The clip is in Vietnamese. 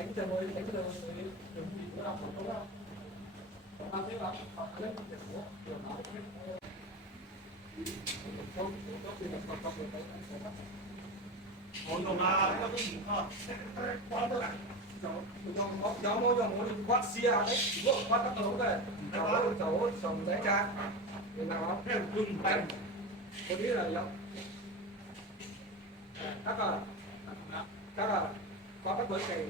đánh cho người đánh cho người đừng bị nó đọc không đâu. Tao thấy là họ lên cái số điều đó không Ổn rồi mà, có cái gì không? cháu mỗi dòng quát xia đấy vợ quát các tấu này cháu chồng đấy cha thì nào nó đánh có nghĩ là giống các là quát các với cây